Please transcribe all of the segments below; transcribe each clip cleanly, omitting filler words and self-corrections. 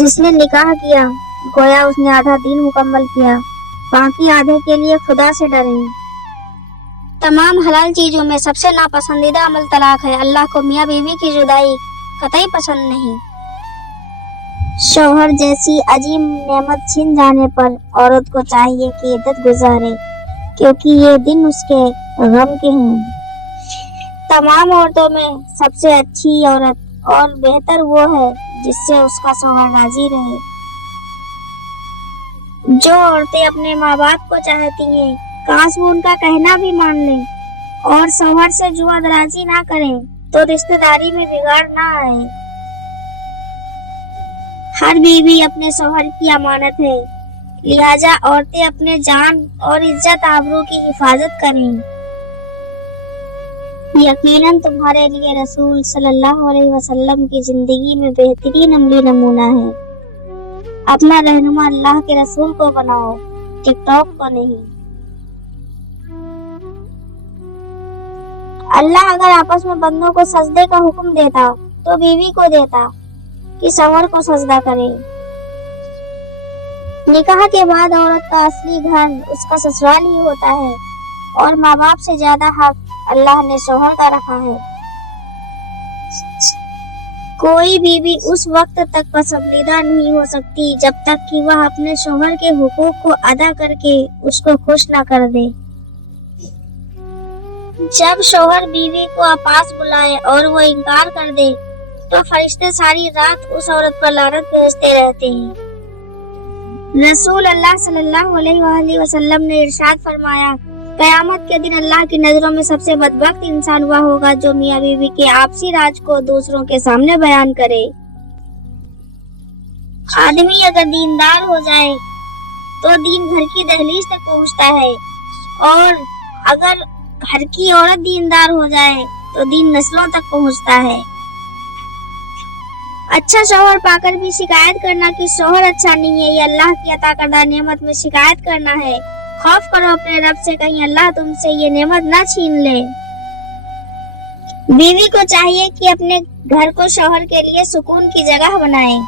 जिसने निकाह किया गोया उसने आधा दीन मुकम्मल किया, बाकी आधे के लिए खुदा से डरें। तमाम हलाल चीजों में सबसे नापसंदीदा अमल तलाक है। अल्लाह को मियाँ बीवी की जुदाई कतई पसंद नहीं। शौहर जैसी अजीम नेमत छिन जाने पर औरत को चाहिए कि इद्दत गुजारे, क्योंकि ये दिन उसके गम के हैं। तमाम औरतों में सबसे अच्छी औरत और बेहतर वो है जिससे उसका शौहर राजी रहे। जो औरतें अपने माँ बाप को चाहती हैं, काश वो उनका कहना भी मान लें और शौहर से जुआ दराजी ना करें तो रिश्तेदारी में बिगाड़ ना आए। हर बीवी अपने शौहर की अमानत है, लिहाजा औरतें अपने जान और इज्जत आबरू की हिफाजत करें। यकीनन तुम्हारे लिए रसूल सल्लल्लाहु अलैहि वसल्लम की जिंदगी में बेहतरीन अमली नमूना है। अपना रहनुमा अल्लाह के रसूल को बनाओ, टिकटॉक को नहीं। अल्लाह अगर आपस में बंदों को सजदे का हुक्म देता तो बीवी को देता कि शौहर को सजदा करे। निकाह के बाद औरत का असली घर उसका ससुराल ही होता है और माँ बाप से ज्यादा हक अल्लाह ने शौहर का रखा है। कोई बीवी उस वक्त तक पसंदीदा नहीं हो सकती जब तक कि वह अपने शौहर के हुकूक को अदा करके उसको खुश न कर दे। जब शौहर बीवी को पास बुलाए और वो इनकार कर दे तो फरिश्ते सारी रात उस औरत पर लानत भेजते रहते हैं। रसूल अल्लाह सल्लल्लाहु अलैहि वसल्लम ने इरशाद फरमाया, कयामत के दिन अल्लाह की नजरों में सबसे बदबख्त इंसान वह होगा जो मियाँ बीवी के आपसी राज को दूसरों के सामने बयान करे। आदमी अगर दीनदार हो जाए तो दीन घर की दहलीज तक पहुँचता है, और अगर घर की औरत दीनदार हो जाए तो दीन नस्लों तक पहुँचता है। अच्छा शौहर पाकर भी शिकायत करना कि शौहर अच्छा नहीं है, ये अल्लाह की अता करदा नेमत में शिकायत करना है। खौफ करो अपने रब से, कहीं अल्लाह तुमसे ये नेमत ना छीन ले। बीवी को चाहिए कि अपने घर को शौहर के लिए सुकून की जगह बनाए।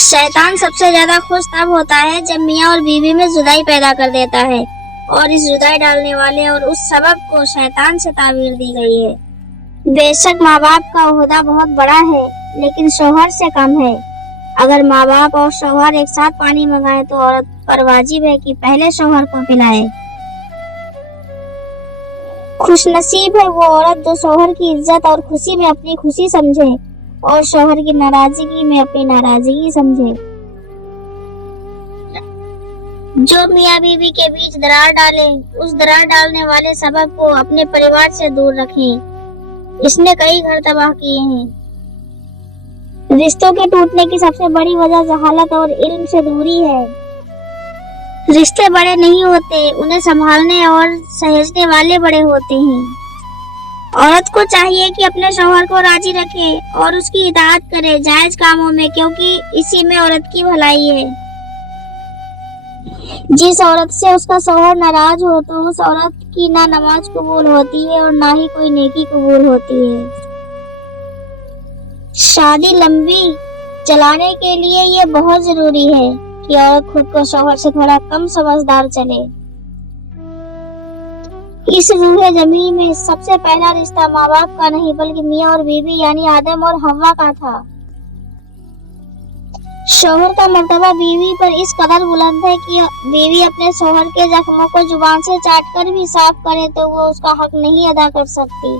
शैतान सबसे ज्यादा खुश तब होता है जब मियाँ और बीवी में जुदाई पैदा कर देता है, और इस जुदाई डालने वाले और उस सबब को शैतान से ताबीर दी गई है। बेशक माँ बाप का ओहदा बहुत बड़ा है, लेकिन शौहर से कम है। अगर माँ बाप और शौहर एक साथ पानी मंगाए तो औरत पर वाजिब है कि पहले शौहर को पिलाए। खुशनसीब है वो औरत जो शौहर की इज्जत और खुशी में अपनी खुशी समझे और शौहर की नाराजगी में अपनी नाराजगी समझे। जो मियाँ बीवी के बीच दरार डाले, उस दरार डालने वाले सबब को अपने परिवार से दूर रखें। इसने कई घर तबाह किए हैं। रिश्तों के टूटने की सबसे बड़ी वजह जहालत और इल्म से दूरी है। रिश्ते बड़े नहीं होते, उन्हें संभालने और सहेजने वाले बड़े होते हैं। औरत को चाहिए कि अपने शौहर को राजी रखे और उसकी इताअत करे जायज कामों में, क्योंकि इसी में औरत की भलाई है। जिस औरत से उसका शौहर नाराज हो तो उस औरत की ना नमाज कबूल होती है और ना ही कोई नेकी कबूल होती है। शादी लंबी चलाने के लिए ये बहुत जरूरी है कि औरत खुद को शौहर से थोड़ा कम समझदार चले। इस रूहे जमीन में सबसे पहला रिश्ता माँ बाप का नहीं बल्कि मियाँ और बीवी यानी आदम और हव्वा का था। शौहर का मर्तबा बीवी पर इस कदर बुलंद है कि बीवी अपने शौहर के जख्मों को जुबान से चाट कर भी साफ करे तो वो उसका हक नहीं अदा कर सकती।